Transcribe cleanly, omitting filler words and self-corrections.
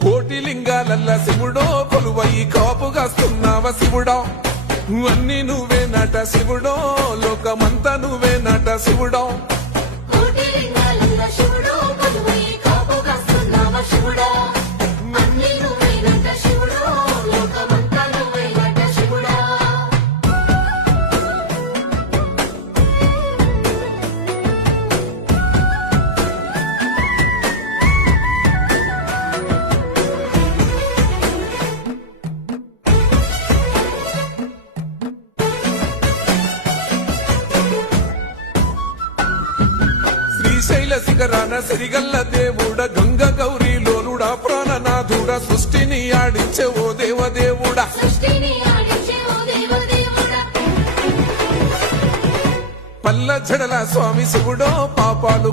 కోటి లింగాలల్ల శివుడో కొలువై కాపుగాస్తున్నావ శివుడో అన్ని నువ్వేనట శివుడో లోకమంతా నువ్వేనట శివుడో శ్రీశైల శిఖరాన సిరిగల్ల దేవుడ గంగ గౌరీ లోలుడా ప్రాణనాథుడ సృష్టిని ఆడించే ఓ దేవదేవుడా పల్ల జడల స్వామి శివుడో పాపాలు